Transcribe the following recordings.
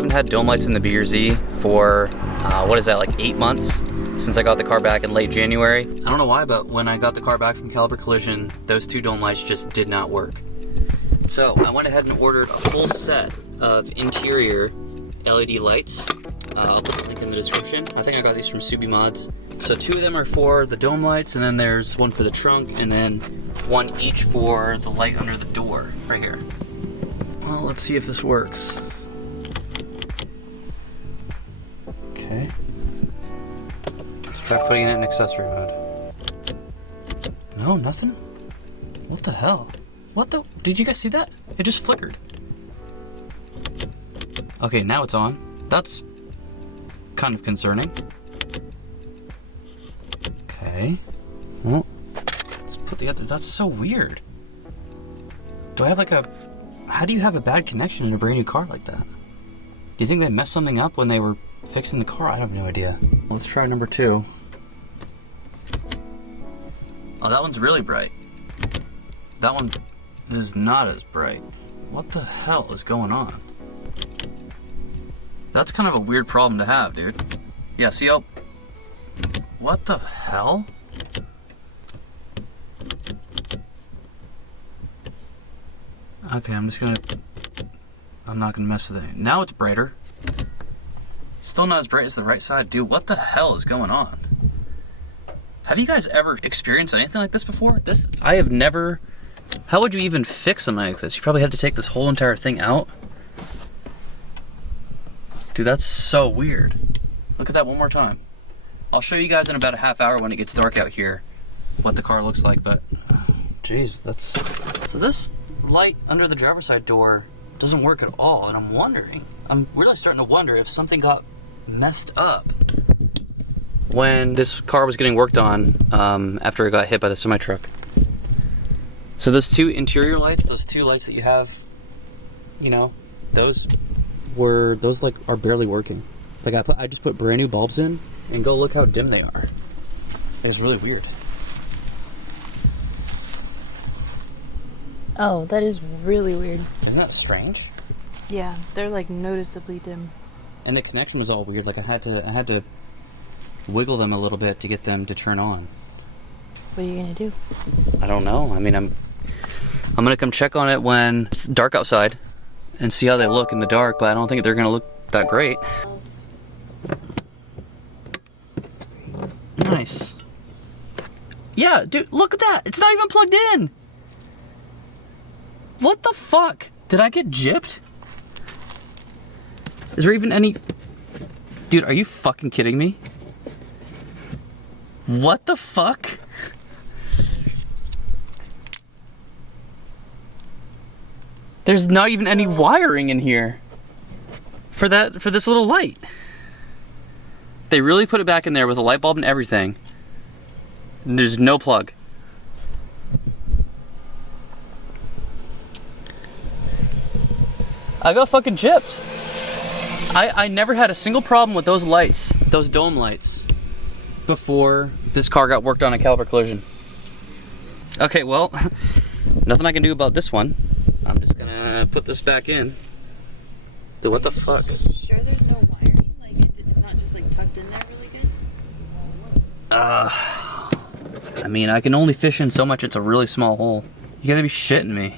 haven't had dome lights in the BRZ for, what is that, like 8 months? Since I got the car back in late January. I don't know why, but when I got the car back from Caliber Collision, those 2 dome lights just did not work. So I went ahead and ordered a full set of interior LED lights. I'll put the link in the description. I think I got these from Subi Mods. So 2 of them are for the dome lights, and then there's one for the trunk, and then 1 each for the light under the door, right here. Well, let's see if this works. Okay. Try putting it in accessory mode. No, nothing? What the hell? What the? Did you guys see that? It just flickered. Okay, now it's on. That's kind of concerning. Okay. Well, let's put the other. That's so weird. Do I have like a. How do you have a bad connection in a brand new car like that? Do you think they messed something up when they were fixing the car? I have no idea. Let's try number 2. Oh, that one's really bright. That one is not as bright. What the hell is going on? That's kind of a weird problem to have, dude. Yeah, see how... What the hell? Okay, I'm not gonna mess with it. Now it's brighter. Still not as bright as the right side. Dude, what the hell is going on? Have you guys ever experienced anything like this before? I have never... How would you even fix something like this? You probably have to take this whole entire thing out. Dude, that's so weird. Look at that one more time. I'll show you guys in about a half hour when it gets dark out here what the car looks like, but... Jeez, that's... So this light under the driver's side door doesn't work at all, and I'm really starting to wonder if something got messed up when this car was getting worked on after it got hit by the semi-truck. So those 2 interior lights, those 2 lights that you have, you know, those like are barely working. Like I just put brand new bulbs in, and go look how dim they are. It's really weird. Oh, that is really weird. Isn't that strange? Yeah, they're like noticeably dim. And the connection was all weird. Like I had to wiggle them a little bit to get them to turn on. What are you gonna do? I don't know. I mean, I'm gonna come check on it when it's dark outside and see how they look in the dark, but I don't think they're gonna look that great. Nice. Yeah, dude, look at that. It's not even plugged in. What the fuck? Did I get gypped? Is there even any... Dude, are you fucking kidding me? What the fuck? There's not even any wiring in here for this little light. They really put it back in there with a light bulb and everything. And there's no plug. I got fucking gypped. I never had a single problem with those lights, those dome lights, before this car got worked on at Caliber Collision. Okay, well, nothing I can do about this one. I'm just gonna put this back in. Dude, what the fuck? Sure there's no wiring? Like, it's not just like tucked in there really good? I mean, I can only fish in so much. It's a really small hole. You gotta be shitting me.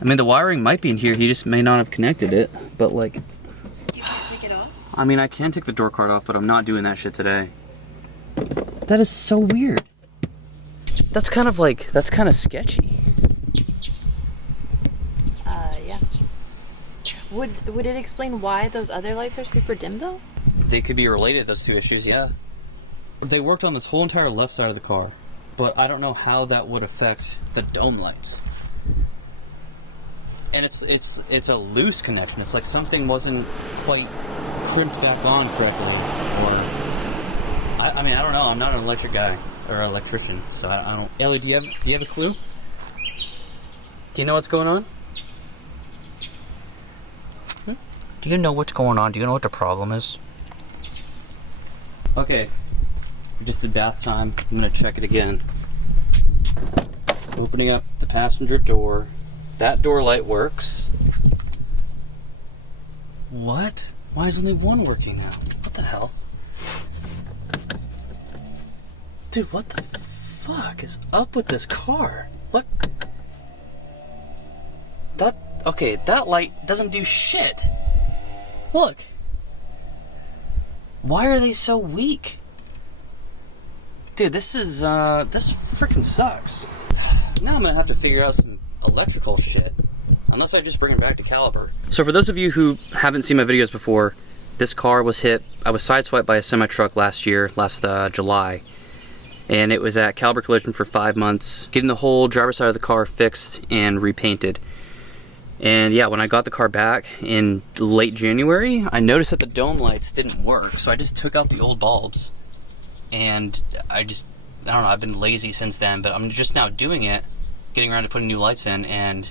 I mean, the wiring might be in here. He just may not have connected it, but like... Do you want to take it off? I mean, I can take the door card off, but I'm not doing that shit today. That is so weird. That's kind of sketchy. Yeah. Would it explain why those other lights are super dim though? They could be related, those 2 issues, yeah. They worked on this whole entire left side of the car, but I don't know how that would affect the dome lights. And it's a loose connection. It's like something wasn't quite crimped back on correctly, or I mean, I don't know. I'm not an electric guy or electrician, so I don't. Ellie, do you have a clue? Do you know what's going on? Do you know what's going on? Do you know what the problem is? Okay, just did bath time. I'm gonna check it again. Opening up the passenger door. That door light works. What? Why is only one working now? What the hell? Dude, what the fuck is up with this car? What? Okay, that light doesn't do shit. Look. Why are they so weak? Dude, this freaking sucks. Now I'm gonna have to figure out some electrical shit. Unless I just bring it back to caliper. So for those of you who haven't seen my videos before, this car was hit. I was sideswiped by a semi-truck last July. And it was at Caliber Collision for 5 months, getting the whole driver's side of the car fixed and repainted. And yeah, when I got the car back in late January, I noticed that the dome lights didn't work. So I just took out the old bulbs. And I don't know, I've been lazy since then, but I'm just now doing it, getting around to putting new lights in, and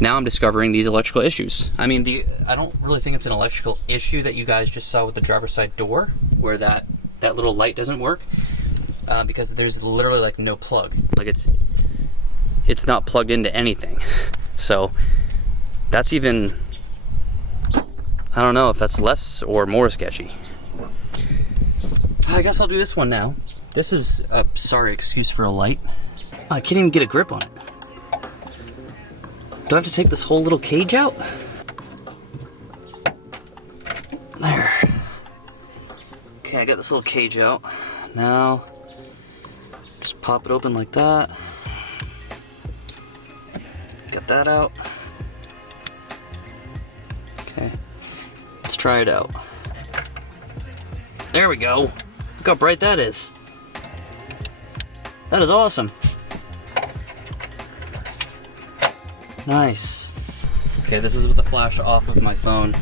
now I'm discovering these electrical issues. I mean, I don't really think it's an electrical issue that you guys just saw with the driver's side door, where that little light doesn't work, because there's literally like no plug. Like it's not plugged into anything. So that's even, I don't know if that's less or more sketchy. I guess I'll do this one now. This is a sorry excuse for a light. I can't even get a grip on it. Do I have to take this whole little cage out? There. Okay, I got this little cage out. Now, just pop it open like that. Got that out. Okay, let's try it out. There we go. Look how bright that is. That is awesome. Nice. Okay, this is with the flash off of my phone.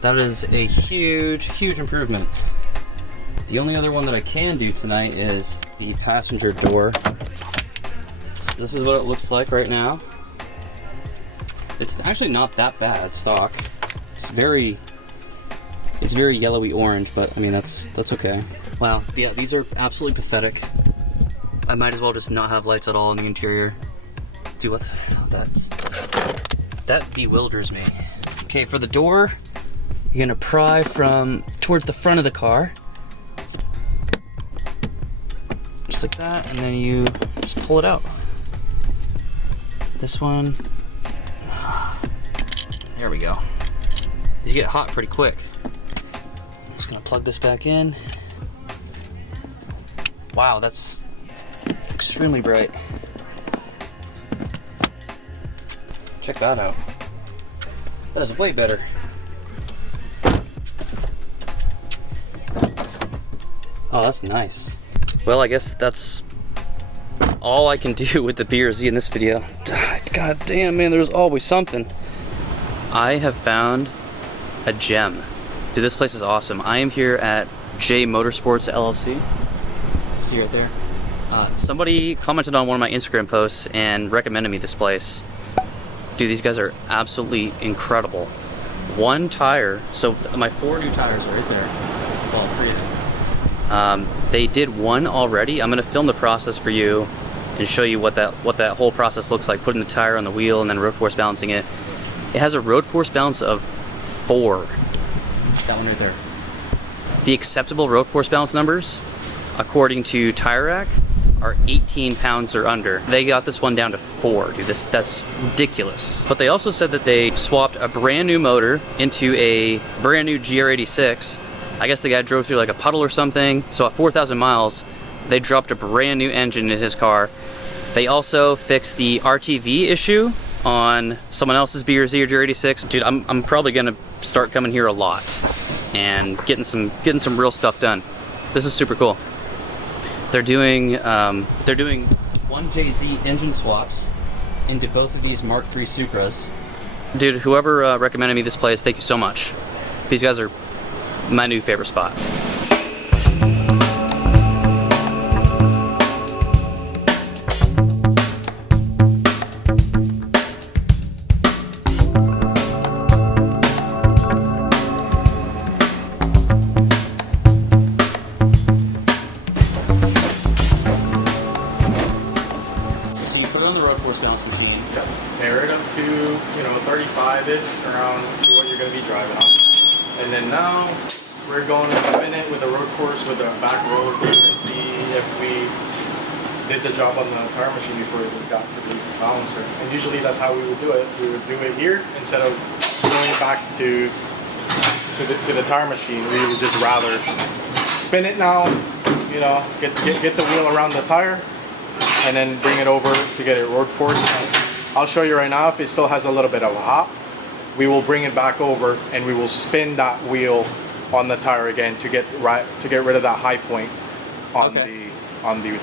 That is a huge, huge improvement. The only other one that I can do tonight is the passenger door. This is what it looks like right now. It's actually not that bad stock. It's very yellowy orange, but I mean that's okay. Wow, yeah, these are absolutely pathetic. I might as well just not have lights at all in the interior. Dude, what the hell? That bewilders me. Okay, for the door, you're gonna pry from towards the front of the car. Just like that, and then you just pull it out. This one, there we go. These get hot pretty quick. I'm just gonna plug this back in. Wow, that's extremely bright. Check that out. That is way better. Oh, that's nice. Well, I guess that's all I can do with the BRZ in this video. God damn, man, there's always something. I have found a gem. Dude, this place is awesome. I am here at J Motorsports LLC. See right there? Somebody commented on one of my Instagram posts and recommended me this place. Dude, these guys are absolutely incredible. One tire, so my 4 new tires are right there. Well, 3 of them. They did one already. I'm gonna film the process for you and show you what that whole process looks like, putting the tire on the wheel and then road force balancing it. It has a road force balance of 4. That one right there. The acceptable road force balance numbers, according to Tire Rack, are 18 pounds or under. They got this one down to 4, dude. That's ridiculous. But they also said that they swapped a brand new motor into a brand new GR86. I guess the guy drove through like a puddle or something. So at 4,000 miles, they dropped a brand new engine in his car. They also fixed the RTV issue on someone else's BRZ or GR86. Dude, I'm probably gonna start coming here a lot and getting some real stuff done. This is super cool. They're doing 1JZ engine swaps into both of these Mark III Supras. Dude, whoever recommended me this place, thank you so much. These guys are my new favorite spot. Pair it up to, 35-ish, around to what you're going to be driving on. And then now we're going to spin it with the road force with the back roller blade and see if we did the job on the tire machine before we got to the balancer. And usually that's how we would do it. We would do it here instead of going back to the tire machine. We would just rather spin it now, you know, get the wheel around the tire, and then bring it over to get it road forced. I'll show you right now if it still has a little bit of a hop. We will bring it back over and we will spin that wheel on the tire again to get rid of that high point on the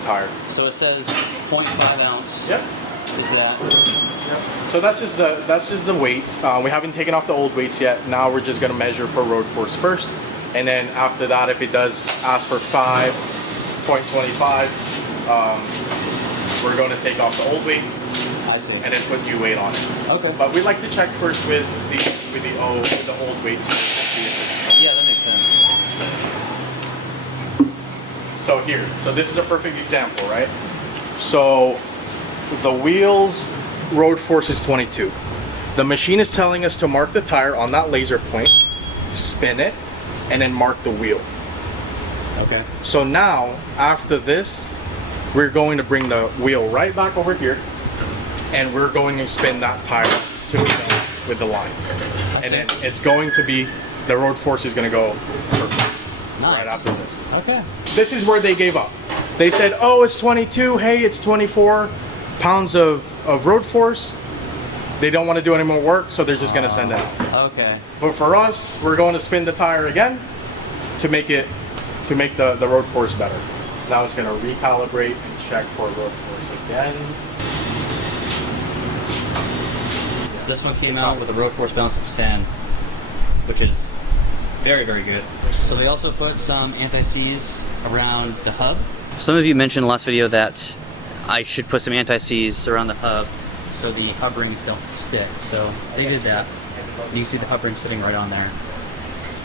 tire. So it says 0.5 ounce. Yep. Is that? Yep. So that's just the weights. We haven't taken off the old weights yet. Now we're just gonna measure for road force first, and then after that, if it does ask for 5.25, we're going to take off the old weight. I see. And then put new weight on it. Okay. But we like to check first with the old weights. Yeah, that makes sense. So this is a perfect example, right? So the wheels road force is 22. The machine is telling us to mark the tire on that laser point, spin it, and then mark the wheel. Okay. So now, after this, we're going to bring the wheel right back over here, and we're going to spin that tire to meet up with the lines. And then it's going to be, the road force is going to go perfect right after this. Okay. This is where they gave up. They said, oh, it's 22, hey, it's 24 pounds of road force. They don't want to do any more work, so they're just going to send it out. Okay. But for us, we're going to spin the tire again to make the road force better. Now it's going to recalibrate and check for road force again. So this one came out with a road force balance of 10, which is very, very good. So they also put some anti-seize around the hub. Some of you mentioned in the last video that I should put some anti-seize around the hub so the hub rings don't stick. So they did that. You can see the hub ring sitting right on there.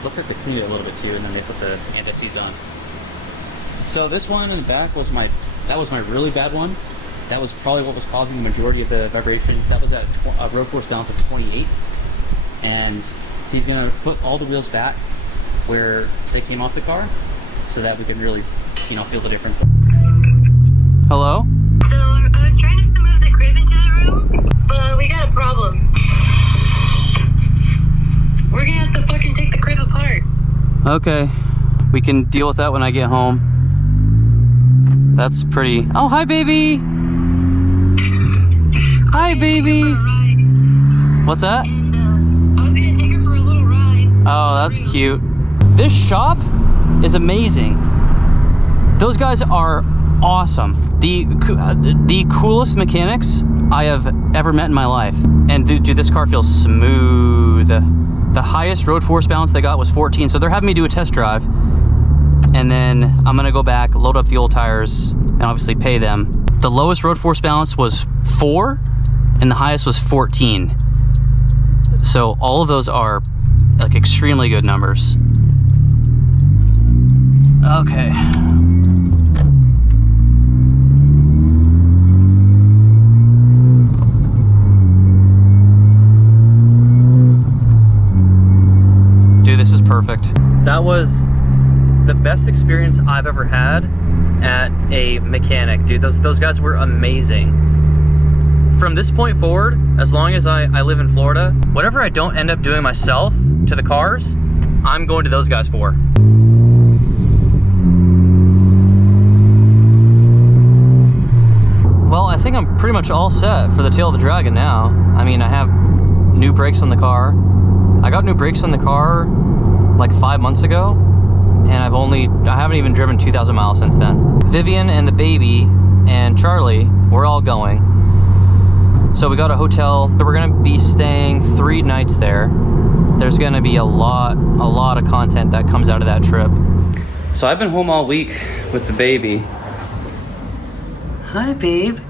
Looks like they cleaned it a little bit too, and then they put the anti-seize on. So this one in the back was my really bad one. That was probably what was causing the majority of the vibrations. That was at a road force balance of 28. And he's gonna put all the wheels back where they came off the car so that we can really, you know, feel the difference. Hello? So I was trying to move the crib into the room, but we got a problem. We're gonna have to fucking take the crib apart. Okay. We can deal with that when I get home. That's pretty... Oh, hi, baby! Hi, baby! What's that? And, I was gonna take her for a little ride. Oh, that's cute. This shop is amazing. Those guys are awesome. The coolest mechanics I have ever met in my life. And dude, this car feels smooth. The highest road force balance they got was 14, so they're having me do a test drive. And then I'm gonna go back, load up the old tires, and obviously pay them. The lowest road force balance was 4, and the highest was 14. So all of those are like extremely good numbers. Okay. Dude, this is perfect. That was the best experience I've ever had at a mechanic. Dude, those guys were amazing. From this point forward, as long as I live in Florida, whatever I don't end up doing myself to the cars, I'm going to those guys for. Well, I think I'm pretty much all set for the Tail of the Dragon now. I mean, I have new brakes on the car. I got new brakes on the car like 5 months ago, and I haven't even driven 2,000 miles since then. Vivian and the baby and Charlie, we're all going. So we got a hotel. We're gonna be staying 3 nights there. There's gonna be a lot of content that comes out of that trip. So I've been home all week with the baby. Hi, babe.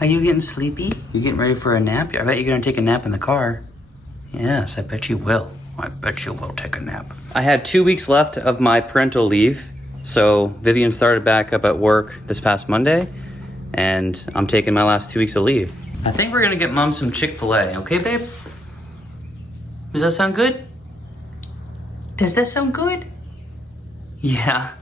Are you getting sleepy? You getting ready for a nap? I bet you're gonna take a nap in the car. Yes, I bet you will. I bet you will take a nap. I had 2 weeks left of my parental leave. So Vivian started back up at work this past Monday, and I'm taking my last 2 weeks of leave. I think we're gonna get Mom some Chick-fil-A, okay, babe? Does that sound good? Does that sound good? Yeah.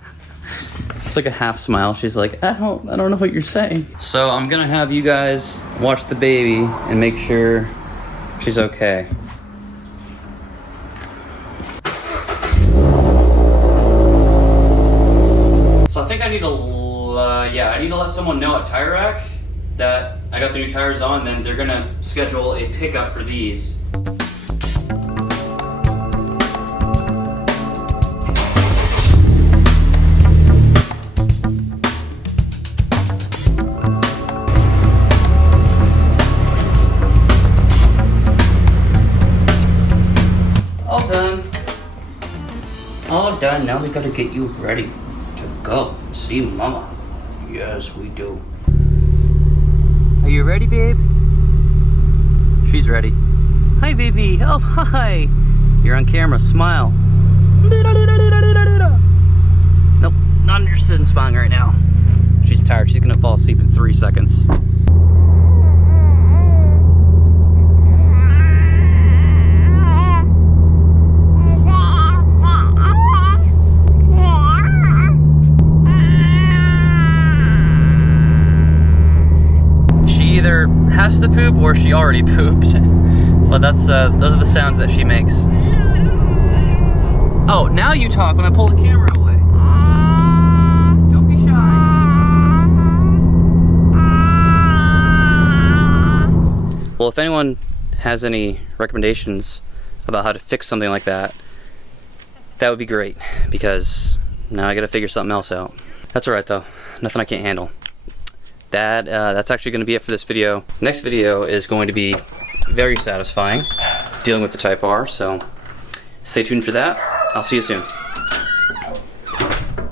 It's like a half smile. She's like, I don't know what you're saying. So I'm gonna have you guys watch the baby and make sure she's okay. So I think I need to, I need to let someone know at Tire Rack that I got the new tires on, then they're gonna schedule a pickup for these. All done. All done. Now we gotta get you ready to go see Mama. Yes, we do. Are you ready, babe? She's ready. Hi, baby. Oh, hi. You're on camera. Smile. Nope, not interested in smiling right now. She's tired. She's gonna fall asleep in 3 seconds. Either has to poop or she already pooped. But that's those are the sounds that she makes. Oh, now you talk when I pull the camera away. Don't be shy. Well, if anyone has any recommendations about how to fix something like that, that would be great, because now I gotta figure something else out. That's alright though, nothing I can't handle. That's actually going to be it for this video. Next video is going to be very satisfying, dealing with the Type R, so stay tuned for that. I'll see you soon.